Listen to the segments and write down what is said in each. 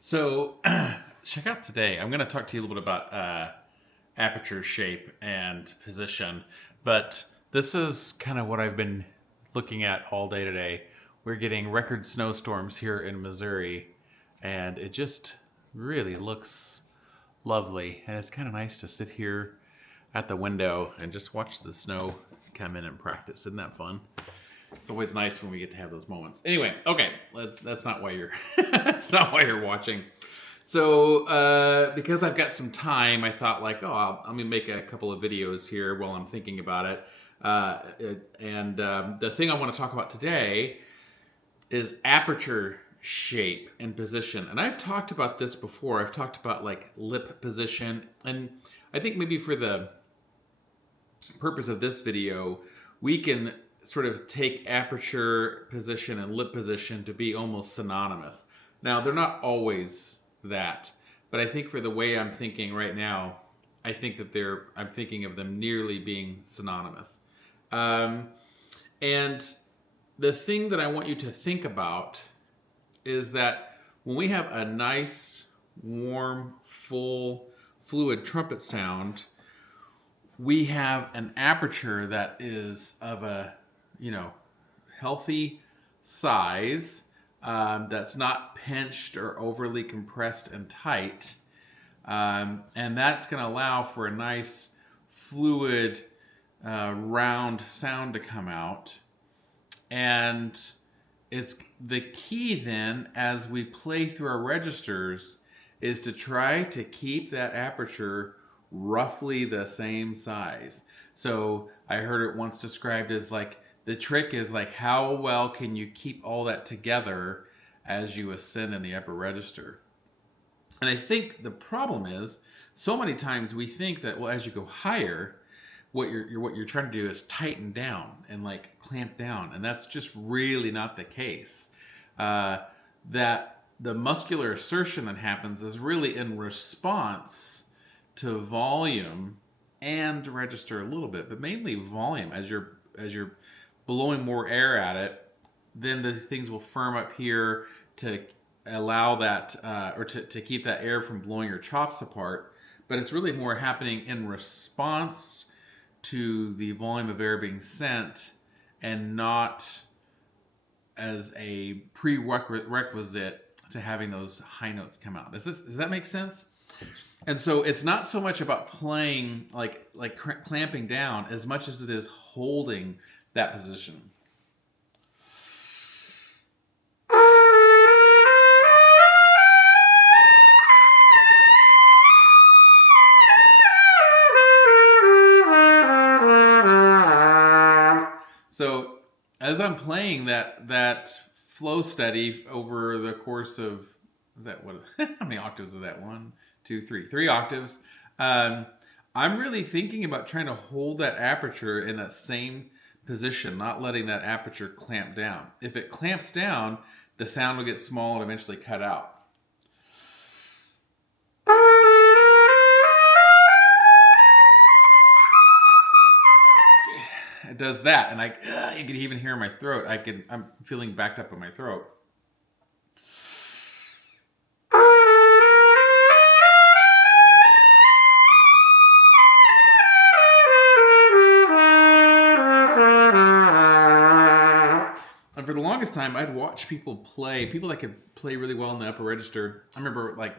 So, check out today. I'm going to talk to you a little bit about aperture shape and position, but this is kind of what I've been looking at all day today. We're getting record snowstorms here in Missouri, and it just really looks lovely. And it's kind of nice to sit here at the window and just watch the snow come in and practice. Isn't that fun? It's always nice when we get to have those moments. Anyway, okay, that's not why you're that's not why you're watching. So because I've got some time, I thought like, oh, I'm gonna make a couple of videos here while I'm thinking about it. The thing I want to talk about today is aperture shape and position. And I've talked about this before. I've talked about like lip position, and I think maybe for the purpose of this video, we can sort of take aperture position and lip position to be almost synonymous. Now, they're not always that, but I think for the way I'm thinking right now, I think that I'm thinking of them nearly being synonymous. And the thing that I want you to think about is that when we have a nice, warm, full, fluid trumpet sound, we have an aperture that is of a, healthy size, that's not pinched or overly compressed and tight. And that's going to allow for a nice, fluid, round sound to come out. And it's the key then, as we play through our registers, is to try to keep that aperture roughly the same size. So I heard it once described as like, the trick is like, how well can you keep all that together as you ascend in the upper register? And I think the problem is, so many times we think that, well, as you go higher, what you're trying to do is tighten down and like clamp down, and that's just really not the case. That the muscular assertion that happens is really in response to volume and register a little bit, but mainly volume. As you're blowing more air at it, then these things will firm up here to allow that or to keep that air from blowing your chops apart. But it's really more happening in response to the volume of air being sent, and not as a prerequisite to having those high notes come out. Does that make sense? And so it's not so much about playing like clamping down as much as it is holding that position. So as I'm playing that flow steady over the course of, is that what? How many octaves is that? 1, 2, 3. 3 octaves. I'm really thinking about trying to hold that aperture in that same position, not letting that aperture clamp down. If it clamps down, the sound will get small and eventually cut out. It does that, and you can even hear my throat. I'm feeling backed up in my throat. And for the longest time, I'd watch people that could play really well in the upper register. I remember like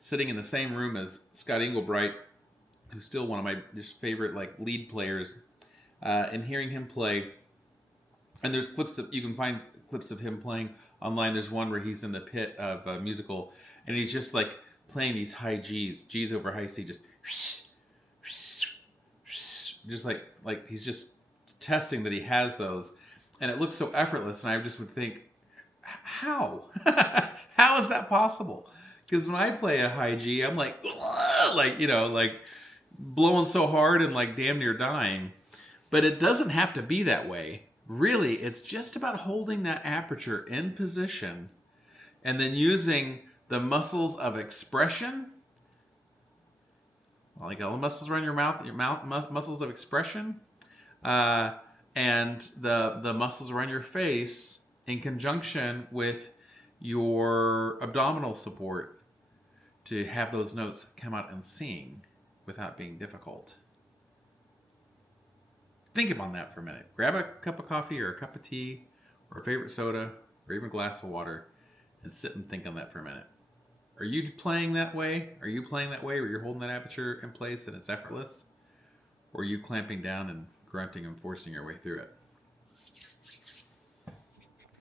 sitting in the same room as Scott Englebright, who's still one of my just favorite like lead players, and hearing him play. And there's you can find clips of him playing online. There's one where he's in the pit of a musical, and he's just like playing these high G's over high C, just like he's just testing that he has those. And it looks so effortless, and I just would think, how? How is that possible? Because when I play a high G, I'm like blowing so hard and like damn near dying. But it doesn't have to be that way. Really, it's just about holding that aperture in position and then using the muscles of expression, like all the muscles around your mouth muscles of expression, and the muscles around your face in conjunction with your abdominal support to have those notes come out and sing without being difficult. Think about that for a minute. Grab a cup of coffee or a cup of tea or a favorite soda or even a glass of water and sit and think on that for a minute. Are you playing that way? Are you playing that way where you're holding that aperture in place and it's effortless? Or are you clamping down and grunting and forcing your way through it?